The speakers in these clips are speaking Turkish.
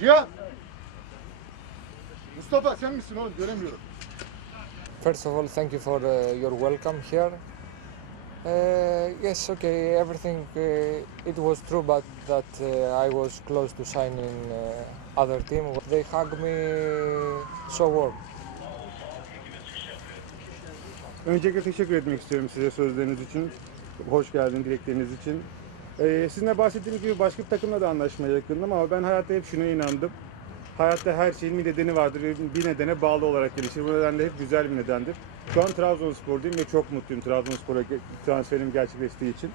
Ya! Mustafa sen misin oğlum? Göremiyorum. First of all, thank you for uh, your welcome here. Uh, yes, okay, everything uh, it was true, but that uh, I was close to signing uh, other team. They hugged me so warm. Öncelikle teşekkür etmek istiyorum size sözleriniz için. Hoş geldin dilekleriniz için. Ee, sizinle bahsettiğim gibi başka bir takımla da anlaşmaya yakındım ama ben hayatta hep şuna inandım. Hayatta her şeyin bir nedeni vardır ve bir nedene bağlı olarak gelişir. Bu nedenle hep güzel bir nedendir. Şu an Trabzonspor'dayım ve çok mutluyum Trabzonspor'a transferim gerçekleştiği için.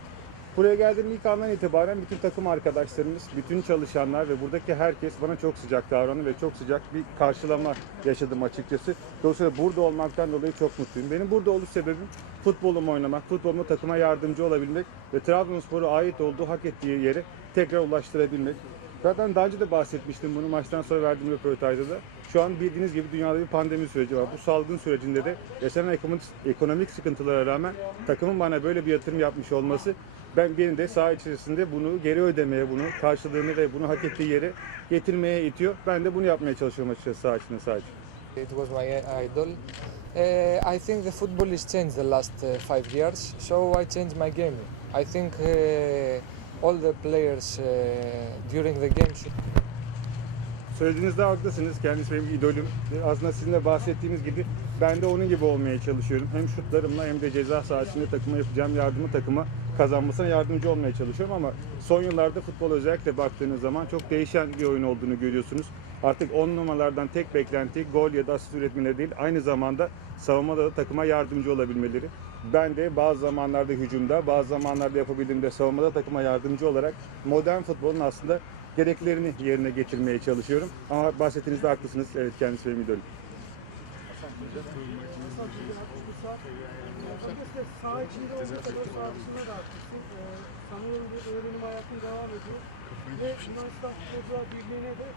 Buraya geldiğim ilk andan itibaren bütün takım arkadaşlarımız, bütün çalışanlar ve buradaki herkes bana çok sıcak davrandı ve çok sıcak bir karşılama yaşadım açıkçası. Dolayısıyla burada olmaktan dolayı çok mutluyum. Benim burada oluş sebebim futbolumu oynamak, futboluma takıma yardımcı olabilmek ve Trabzonspor'a ait olduğu, hak ettiği yere tekrar ulaştırabilmek. Zaten daha önce de bahsetmiştim bunu maçtan sonra verdiğim röportajda da. Şu an bildiğiniz gibi dünyada bir pandemi süreci var. Bu salgın sürecinde de yaşanan ekonomik, ekonomik sıkıntılara rağmen takımın bana böyle bir yatırım yapmış olması ben beni de saha içerisinde bunu geri ödemeye, bunu karşılığını ve bunu hak ettiği yere getirmeye itiyor. Ben de bunu yapmaya çalışıyorum açıkçası saha içinde sadece. It was my idol. Uh, I think the football has changed the last uh, five years, so I changed my game. I think uh, all the players uh, during the game should Söylediğinizde haklısınız. Kendisi benim idolüm. Aslında sizin de bahsettiğiniz gibi ben de onun gibi olmaya çalışıyorum. Hem şutlarımla hem de ceza sahasında takıma yapacağım yardımı takıma kazanmasına yardımcı olmaya çalışıyorum ama son yıllarda futbol özellikle baktığınız zaman çok değişen bir oyun olduğunu görüyorsunuz. Artık 10 numaralardan tek beklenti gol ya da asist üretmeleri değil, aynı zamanda savunmada da takıma yardımcı olabilmeleri. Ben de bazı zamanlarda hücumda, bazı zamanlarda yapabildiğimde savunmada takıma yardımcı olarak modern futbolun aslında gereklerini yerine getirmeye çalışıyorum. Ama bahsettiğinizde haklısınız. Evet kendisi benim idolüm. Saha içinde dışında da. Ee, sanıyorum bir öğrenim hayatın devam ediyor. Ve Yunanistan Futbolcular Birliği'ne de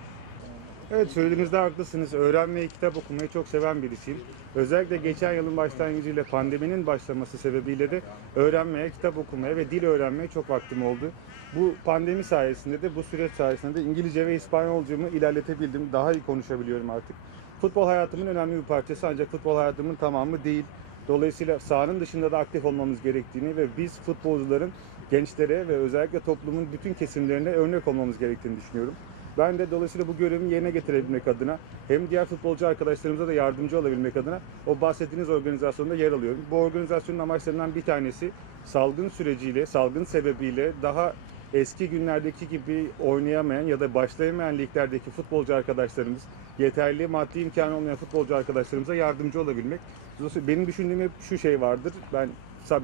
Evet söylediğinizde haklısınız. Öğrenmeyi, kitap okumayı çok seven birisiyim. Özellikle geçen yılın başlangıcıyla pandeminin başlaması sebebiyle de öğrenmeye, kitap okumaya ve dil öğrenmeye çok vaktim oldu. Bu pandemi sayesinde de bu süreç sayesinde de İngilizce ve İspanyolcumu ilerletebildim. Daha iyi konuşabiliyorum artık. Futbol hayatımın önemli bir parçası ancak futbol hayatımın tamamı değil. Dolayısıyla sahanın dışında da aktif olmamız gerektiğini ve biz futbolcuların gençlere ve özellikle toplumun bütün kesimlerine örnek olmamız gerektiğini düşünüyorum. Ben de dolayısıyla bu görevimi yerine getirebilmek adına hem diğer futbolcu arkadaşlarımıza da yardımcı olabilmek adına o bahsettiğiniz organizasyonda yer alıyorum. Bu organizasyonun amaçlarından bir tanesi salgın süreciyle, salgın sebebiyle daha eski günlerdeki gibi oynayamayan ya da başlayamayan liglerdeki futbolcu arkadaşlarımız, yeterli maddi imkanı olmayan futbolcu arkadaşlarımıza yardımcı olabilmek. Dolayısıyla benim düşündüğüm hep şu şey vardır. Ben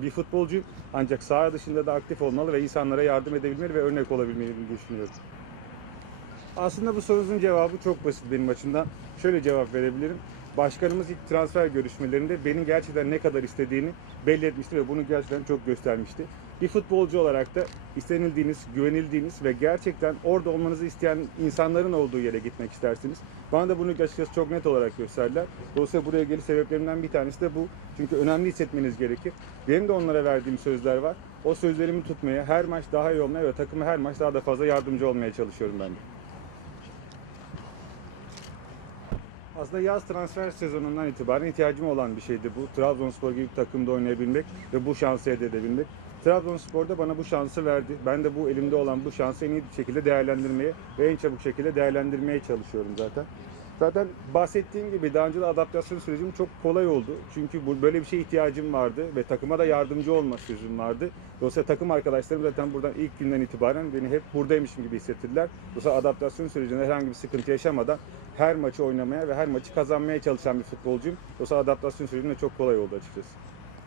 bir futbolcuyum ancak saha dışında da aktif olmalı ve insanlara yardım edebilmeli ve örnek olabilmeli diye düşünüyorum. Aslında bu sorunuzun cevabı çok basit benim açımdan. Şöyle cevap verebilirim. Başkanımız ilk transfer görüşmelerinde benim gerçekten ne kadar istediğini belli etmişti ve bunu gerçekten çok göstermişti. Bir futbolcu olarak da istenildiğiniz, güvenildiğiniz ve gerçekten orada olmanızı isteyen insanların olduğu yere gitmek istersiniz. Bana da bunu açıkçası çok net olarak gösterdiler. Dolayısıyla buraya geliş sebeplerimden bir tanesi de bu. Çünkü önemli hissetmeniz gerekir. Benim de onlara verdiğim sözler var. O sözlerimi tutmaya, her maç daha iyi olmaya ve takıma her maç daha da fazla yardımcı olmaya çalışıyorum ben de. Aslında yaz transfer sezonundan itibaren ihtiyacım olan bir şeydi bu. Trabzonspor gibi takımda oynayabilmek ve bu şansı elde edebilmek. Trabzonspor da bana bu şansı verdi. Ben de bu elimde olan bu şansı en iyi bir şekilde değerlendirmeye ve en çabuk şekilde değerlendirmeye çalışıyorum zaten. Zaten bahsettiğim gibi daha önce de adaptasyon sürecim çok kolay oldu. Çünkü bu, böyle bir şeye ihtiyacım vardı ve takıma da yardımcı olma sözüm vardı. Dolayısıyla takım arkadaşlarım zaten buradan ilk günden itibaren beni hep buradaymışım gibi hissettirdiler. Dolayısıyla adaptasyon sürecinde herhangi bir sıkıntı yaşamadan her maçı oynamaya ve her maçı kazanmaya çalışan bir futbolcuyum. Dolayısıyla adaptasyon sürecinde çok kolay oldu açıkçası.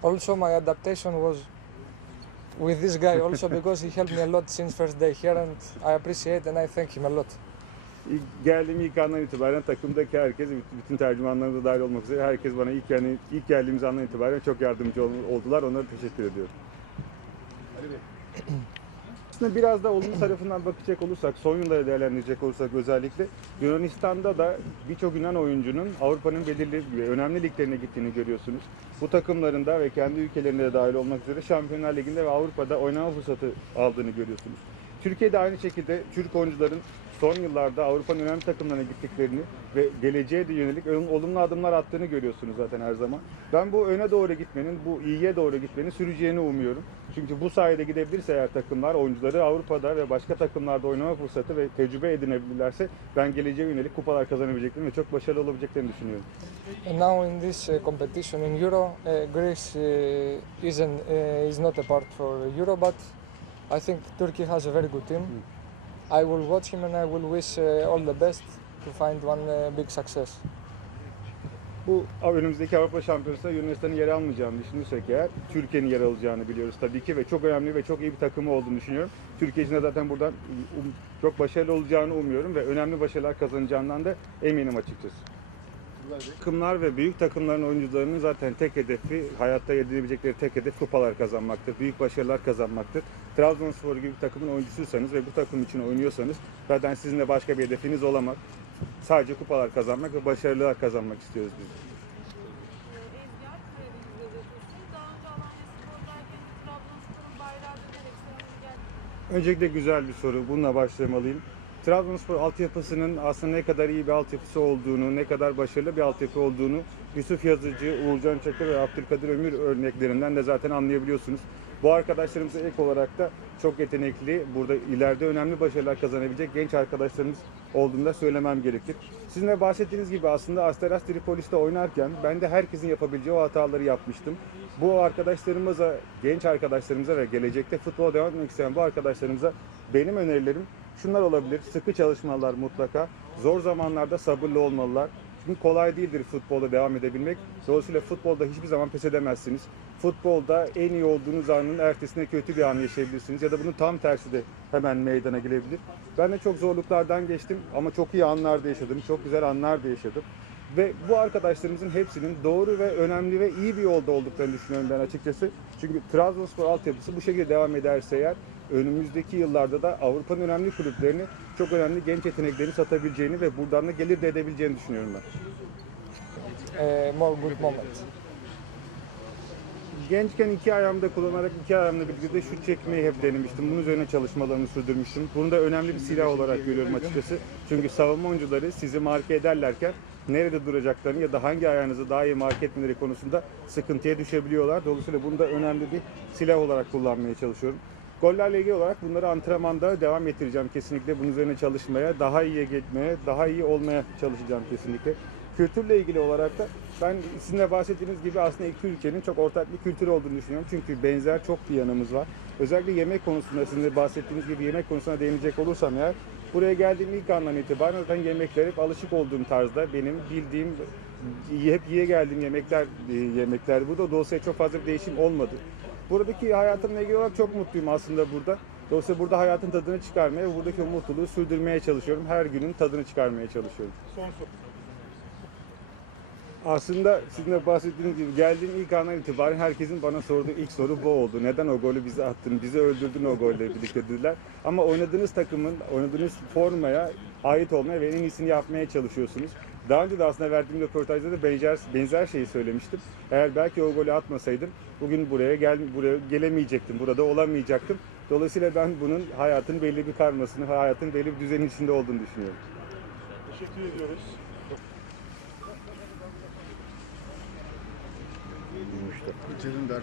Also, my adaptation was with this guy also because he helped me a lot since first day here, and I appreciate and I thank him a lot. İlk geldiğim ilk andan itibaren takımdaki herkes, bütün tercümanlarımız da dahil olmak üzere herkes bana ilk yani ilk geldiğimiz andan itibaren çok yardımcı ol- oldular. Onlara teşekkür ediyorum. Aslında biraz da olumlu tarafından bakacak olursak, son yılları değerlendirecek olursak özellikle Yunanistan'da da birçok Yunan oyuncunun Avrupa'nın belirli ve önemli liglerine gittiğini görüyorsunuz. Bu takımlarında ve kendi ülkelerinde de dahil olmak üzere Şampiyonlar Ligi'nde ve Avrupa'da oynama fırsatı aldığını görüyorsunuz. Türkiye'de aynı şekilde Türk oyuncuların son yıllarda Avrupa'nın önemli takımlarına gittiklerini ve geleceğe de yönelik ön- olumlu adımlar attığını görüyorsunuz zaten her zaman. Ben bu öne doğru gitmenin, bu iyiye doğru gitmenin süreceğini umuyorum. Çünkü bu sayede gidebilirse eğer takımlar oyuncuları Avrupa'da ve başka takımlarda oynama fırsatı ve tecrübe edinebilirlerse ben geleceğe yönelik kupalar kazanabileceklerini ve çok başarılı olabileceklerini düşünüyorum. And now in this uh, competition in Euro, uh, Greece uh, isn't uh, is not a part for Euro, but I think Turkey has a very good team. I will watch him and I will wish uh, all the best to find one uh, big success. Bu önümüzdeki Avrupa Şampiyonası'nda Yunanistan'ın yer almayacağını düşünürsek eğer Türkiye'nin yer alacağını biliyoruz tabii ki ve çok önemli ve çok iyi bir takımı olduğunu düşünüyorum. Türkiye zaten buradan um- çok başarılı olacağını umuyorum ve önemli başarılar kazanacağından da eminim açıkçası. Takımlar ve büyük takımların oyuncularının zaten tek hedefi, hayatta edinebilecekleri tek hedef kupalar kazanmaktır. Büyük başarılar kazanmaktır. Trabzonspor gibi bir takımın oyuncusuysanız ve bu takım için oynuyorsanız zaten sizin de başka bir hedefiniz olamaz. Sadece kupalar kazanmak ve başarılar kazanmak istiyoruz biz. Öncelikle güzel bir soru. Bununla başlamalıyım. Trabzonspor altyapısının aslında ne kadar iyi bir altyapısı olduğunu, ne kadar başarılı bir altyapı olduğunu Yusuf Yazıcı, Uğurcan Çakır ve Abdülkadir Ömür örneklerinden de zaten anlayabiliyorsunuz. Bu arkadaşlarımıza ek olarak da çok yetenekli, burada ileride önemli başarılar kazanabilecek genç arkadaşlarımız olduğunu da söylemem gerekir. Sizin de bahsettiğiniz gibi aslında Asteras Tripolis'te oynarken ben de herkesin yapabileceği o hataları yapmıştım. Bu arkadaşlarımıza, genç arkadaşlarımıza ve gelecekte futbola devam etmek isteyen bu arkadaşlarımıza benim önerilerim şunlar olabilir. Sıkı çalışmalar mutlaka. Zor zamanlarda sabırlı olmalılar. Çünkü kolay değildir futbolda devam edebilmek. Dolayısıyla futbolda hiçbir zaman pes edemezsiniz. Futbolda en iyi olduğunuz anın ertesine kötü bir an yaşayabilirsiniz ya da bunun tam tersi de hemen meydana gelebilir. Ben de çok zorluklardan geçtim ama çok iyi anlar da yaşadım. Çok güzel anlar da yaşadım. Ve bu arkadaşlarımızın hepsinin doğru ve önemli ve iyi bir yolda olduklarını düşünüyorum ben açıkçası. Çünkü Trabzonspor altyapısı bu şekilde devam ederse eğer önümüzdeki yıllarda da Avrupa'nın önemli kulüplerini çok önemli genç yeteneklerini satabileceğini ve buradan da gelir de edebileceğini düşünüyorum ben. Uh, more good moments. Gençken iki ayağımda kullanarak iki ayağımla birlikte şut çekmeyi hep denemiştim. Bunun üzerine çalışmalarımı sürdürmüştüm. Bunu da önemli bir silah olarak görüyorum açıkçası. Çünkü savunma oyuncuları sizi marke ederlerken nerede duracaklarını ya da hangi ayağınızı daha iyi marke etmeleri konusunda sıkıntıya düşebiliyorlar. Dolayısıyla bunu da önemli bir silah olarak kullanmaya çalışıyorum. Gollerle ilgili olarak bunları antrenmanda devam ettireceğim kesinlikle. Bunun üzerine çalışmaya, daha iyiye gitmeye, daha iyi olmaya çalışacağım kesinlikle. Kültürle ilgili olarak da ben sizin de bahsettiğiniz gibi aslında iki ülkenin çok ortak bir kültürü olduğunu düşünüyorum. Çünkü benzer çok bir yanımız var. Özellikle yemek konusunda sizin de bahsettiğiniz gibi yemek konusuna değinecek olursam eğer buraya geldiğim ilk andan itibaren zaten yemekler hep alışık olduğum tarzda benim bildiğim hep yiye geldiğim yemekler e, yemekler burada. Dolayısıyla çok fazla bir değişim olmadı. Buradaki hayatımla ilgili olarak çok mutluyum aslında burada. Dolayısıyla burada hayatın tadını çıkarmaya ve buradaki o mutluluğu sürdürmeye çalışıyorum. Her günün tadını çıkarmaya çalışıyorum. Son soru. Aslında sizin de bahsettiğiniz gibi geldiğim ilk andan itibaren herkesin bana sorduğu ilk soru bu oldu. Neden o golü bize attın, bizi öldürdün o golle birlikte dediler. Ama oynadığınız takımın, oynadığınız formaya ait olmaya ve en iyisini yapmaya çalışıyorsunuz. Daha önce de aslında verdiğim röportajda da benzer, benzer şeyi söylemiştim. Eğer belki o golü atmasaydım bugün buraya gel buraya gelemeyecektim, burada olamayacaktım. Dolayısıyla ben bunun hayatın belli bir karmasını, hayatın belli bir düzenin içinde olduğunu düşünüyorum. Teşekkür ediyoruz. İçelim der.